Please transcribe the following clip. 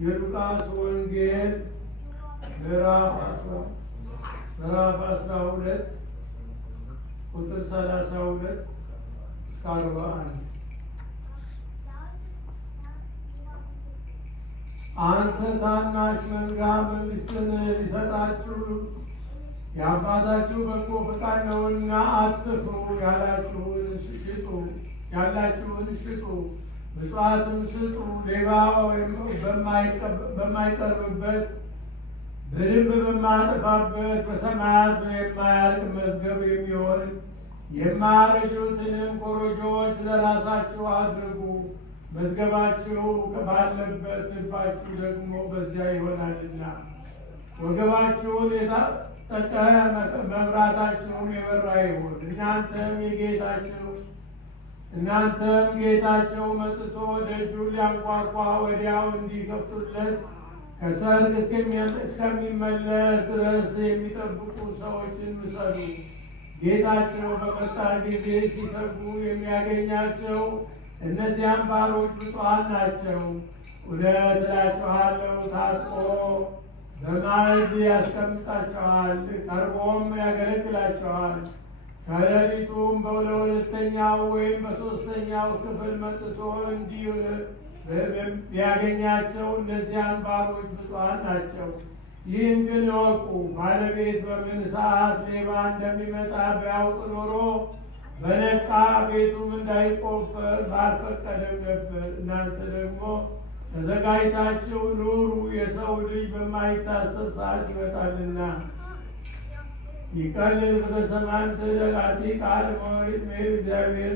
የሉቃስ ወንጌል ምዕራፍ 12 ቁጥር 32 እስከ 41 አንተ ታናሽ መንጋ መንግሥትን ሊሰጣችሁ የአባታችሁ በጎ ፈቃድ ነውና አትፍሩ፣ ያላችሁን ሽጡ፣ ምጽዋትም ስጡ፣ ሌባ በማይቀርብበት በደንብ በማያጠፋበት በሰማያት የማያልቅ መዝገብ የሚሆን የማያረጁትንም ኮረጆዎች ለራሳችሁ አድርጉ። መዝገባችሁ ባለበት ልባችሁ ደግሞ በዚያ ይሆናልና። ወገባችሁን የታጠቀ መብራታችሁም የበራ ይሁን። እናንተም ጌታቸው መጥቶ ደጁን ሊያንኳኳ ወዲያው እንዲከፍቱለት ከሰርግ እስከሚመለስ ድረስ የሚጠብቁ ሰዎችን ምሰሉ። ጌታቸው በመጣ ጊዜ ሲተጉ የሚያገኛቸው እነዚያም ባሮች ብፁዓን ናቸው። እውነት እላችኋለሁ ታጥቆ በማዕድ ያስቀምጣቸዋል፣ ቀርቦም ያገለግላቸዋል። ከሌሊቱም በሁለተኛው ወይም በሦስተኛው ክፍል መጥቶ እንዲህ ቢያገኛቸው እነዚያን ባሮች ብፁዓን ናቸው። ይህን ግን እወቁ፣ ባለቤት በምን ሰዓት ሌባ እንደሚመጣ ቢያውቅ ኖሮ በነቃ ቤቱም እንዳይቆፈር ባልፈቀደም ነበር። እናንተ ደግሞ ተዘጋጅታችሁ ኑሩ፣ የሰው ልጅ በማይታሰብ ሰዓት ይመጣልና። ይቀልል በሰማን ተደጋቲ ቃል መሪት እግዚአብሔር